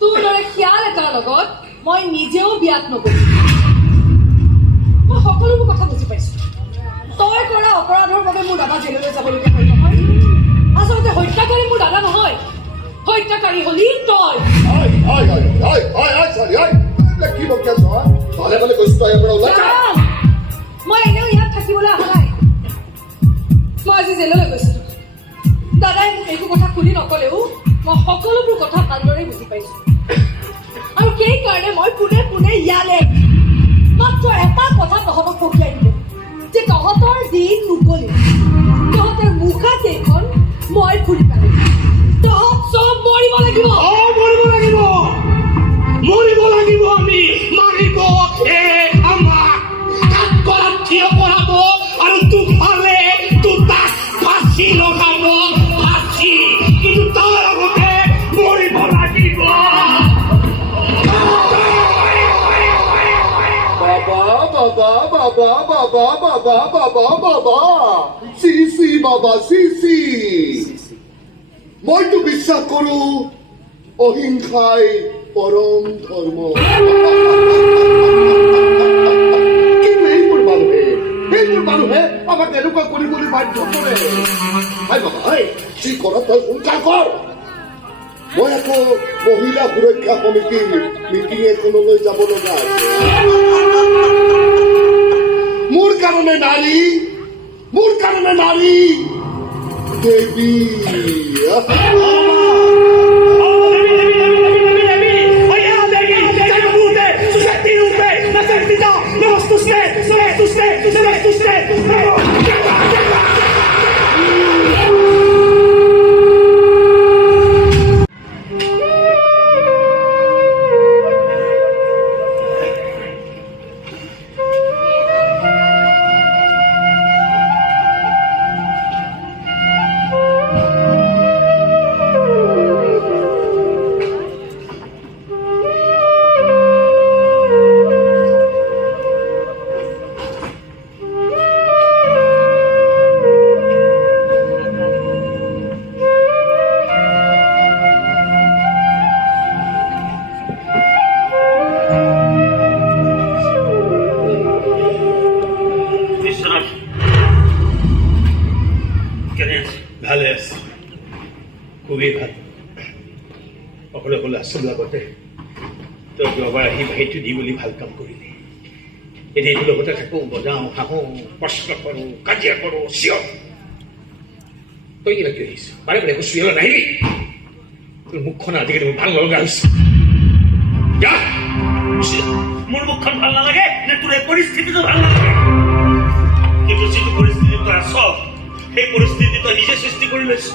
তোৰ দৰে খিয়াল এটাৰ লগত মই নিজেও বিয়াত নকৰিম। মই সকলোবোৰ কথা বুজি পাইছো। তই কৰা অপৰাধৰ বাবে মোৰ দাদা জেললৈ যাবলগীয়া হয় নহয়। আচলতে হত্যাকাৰী মোৰ দাদা নহয়, হত্যাকাৰী হলি তই। মই এনেও ইয়াত থাকিবলৈ অহা নাই। মই আজি জেললৈ গৈছিলো। দাদাই মোক একো কথা খুলি নকলেও মই সকলোবোৰ কথা ভালদৰে বুজি পাইছো। আৰু সেইকাৰণে মই পোনে পোনে ইয়ালে মাত্ৰ এটা কথা তহঁতক পঠিয়াই দিলো যে তহঁতৰ দিন মুকলি, তহঁতৰ মুখা কেইখন মই খুলি পেলাম। তহঁত চব মৰিব লাগিব। মৰিব লাগিব। আমি মাৰিব আমাক কাঠ কৰাত থিয় কৰাব আৰু তোফালে তাক ফাঁচি লগাব। ফাঁচি কিন্তু তাৰ আগতে মৰিব লাগিব। মইতো বিশ্বাস কৰো অহিংসাই পৰম ধৰ্ম। কিন্তু এইবোৰ মানুহে আমাক এনেকুৱা কৰিবলৈ বাধ্য কৰে। যি কৰ তই সোনকাল কৰ। মই আকৌ মহিলা সুৰক্ষা সমিতিৰ মিটিং এখনলৈ যাব লগা আছে। মোৰ কাৰণে নাৰী দেৱী। ভালে আছে, খুবেই ভাল। অকলে অকলে আছোঁ লগতে তই যোৱাবাৰ আহি ভাইটো দি বুলি ভাল কাম কৰিলি। এতিয়া এইটো লগতে থাকোঁ, বজাওঁ, হাঁহোঁ, প্ৰশ্ন কৰোঁ, কাজিয়া কৰোঁ, চিঞৰ। তই কিবা কিয় আহিছ? বাৰে বাৰে একো চিঞৰ নাহিবি। তোৰ মুখখন আজিকালি মোৰ ভাল লগা হৈছে। মোৰ মুখখন ভাল নালাগে নে তোৰ এই পৰিস্থিতিটো ভাল নালাগে? কিন্তু যিটো পৰিস্থিতি তই আছ সেই পৰিস্থিতি তই নিজে সৃষ্টি কৰি লৈছ।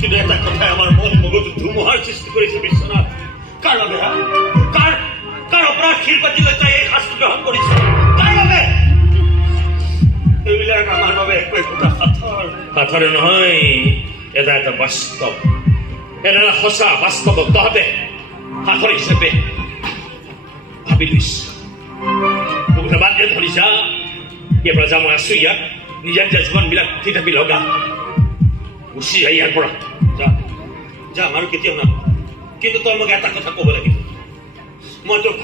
কিন্তু এটা কথাই আমাৰ মন মগজু ধুমুহাৰ সৃষ্টি কৰিছে বিশ্বনাথ। কাৰ বাবে কাৰ অপৰাধ শিৰপাতি লৈ তই এই শাস্তি গ্ৰহণ কৰিছ? কাৰ বাবে? এইবিলাক আমাৰ বাবে একো একোটা সাঁথৰে নহয়, এটা বাস্তৱ, এটা সঁচা বাস্তৱ তহঁতে সাঁথৰ হিচাপে ভাবি লৈছ। মোক বাদ দিয়ে ধৰিছা। ইয়াৰ পৰা যা, মই আছো ইয়াত। নিজা নিজা জীৱনবিলাক থিতাপি লগা, গুচি যায় ইয়াৰ পৰা। যা আৰু কেতিয়াও না। কিন্তু তই মোক এটা কথা ক'ব লাগিব। মই তোক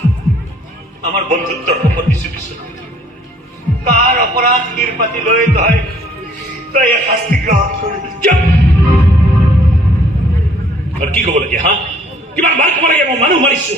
আমাৰ বন্ধুত্বৰ শপত দিছো বিশ্বনাথ। কাৰ অপৰাধ শিৰ পাতি লৈ তই এই শাস্তি গ্ৰহণ কৰিবি। আৰু কি ক'ব লাগে? কিমান ভাল ক'ব লাগে? মই মানুহ মাৰিছো।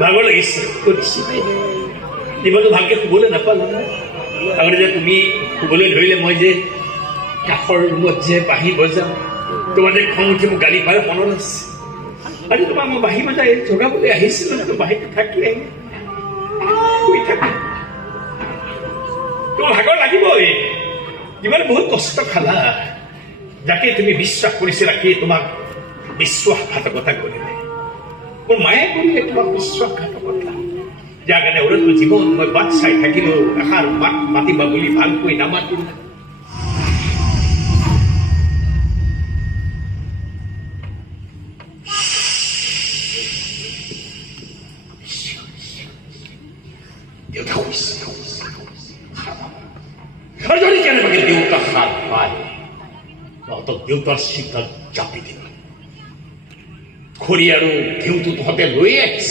ভাগৰ লাগিছে। জীৱনটো ভালকে শুবলৈ নাপালো। আগতে যে তুমি শুবলৈ ধৰিলে মই যে কাষৰ ৰুমত যে বাঁহী বজাওঁ, তোমাৰ যে খং উঠি মোক গালি পায় মনত আছে। আজি তোমাক মই বাঁহী বজাই জগাবলৈ আহিছিলো, বাঁহীটো থাকি আহি শুই থাকি তোমাৰ ভাগৰ লাগিবই। জীৱনে বহুত কষ্ট খালা। যাকে তুমি বিশ্বাস কৰিছিলা সি তোমাক বিশ্বাসঘাতকতা কৰিলে। মোৰ মায়ে কৰিলে কিবা বিশ্বাসঘাতকতা যাৰ কাৰণে ওৰতো জীৱন মই বাট চাই থাকিলো এষাৰ মাত মাতিবা বুলি ভালকৈ নামাতিল দেউতা কৈছে আৰু যদি কেনেবাকে দেউতা সাৰ পায় তহঁতক দেউতাৰ চিন্তাত জাপি দিম খৰি আৰু ঘিউটো তহঁতে লৈ আহিছ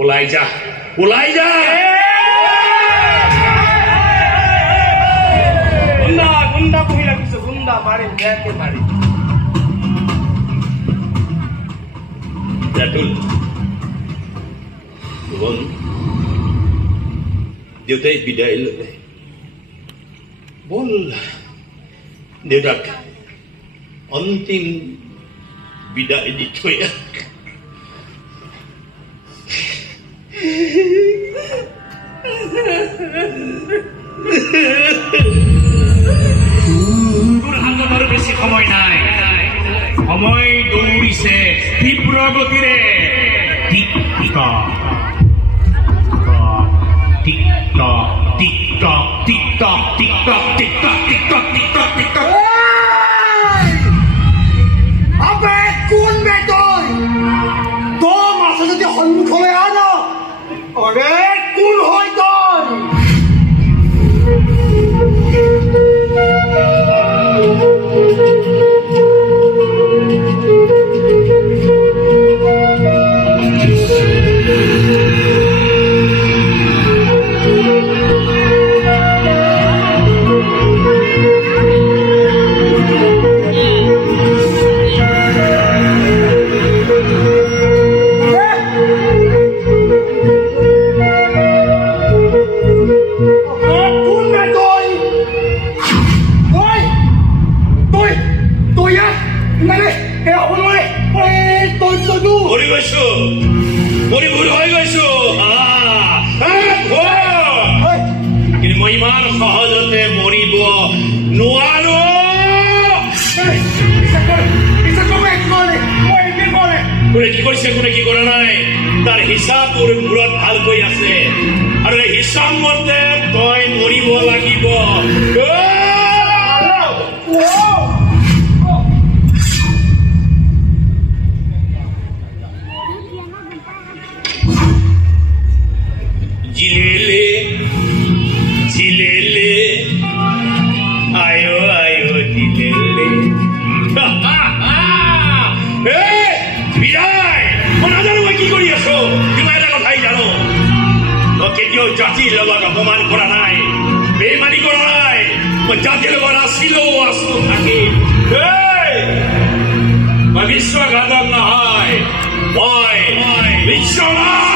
ওলাই যা গুন্ডা গুন্ডা পুহি ৰাখিছো গুন্ডা মাৰি ব্যাকে মাৰি ৰাতুল ভুৱন দেউতাই বিদায় ল'লে বল দেউতাক অন্তিম বিদায় দি থৈ আহ তোর হাতত আৰু বেছি সময় নাই সময় দৌৰিছে তীব্ৰ গতিৰে টিক টক টিক টক টিক টক টিক টক টিক টক টিক টক টিক টক টিক টক টিক টক আবে কোন বে তই তোৰ মাছে যদি সন্মুখলৈ আহ ন অৰে কোন হয় তই মৰি ভুল হৈ গৈছো কিন্তু মই ইমান সহজতে মৰিব নোৱাৰো কোনে কি কৰিছে কোনে কি কৰা নাই তাৰ হিচাপ মোৰ মূৰত ভালকৈ আছে আৰু এই হিচাপ মতে তই মৰিব লাগিব Jilele, ayo jilele. Hey, বিদায়! মই নাজানো মই কি কৰি আছো কিবা এটা কথাই জানো মই কেতিয়াও জাতিৰ লগত অপমান কৰা নাই বেইমানি কৰা নাই মই জাতিৰ লগত আছো থাকিম মই বিশ্বাসঘাতক নহয় মই বিশ্বনাথ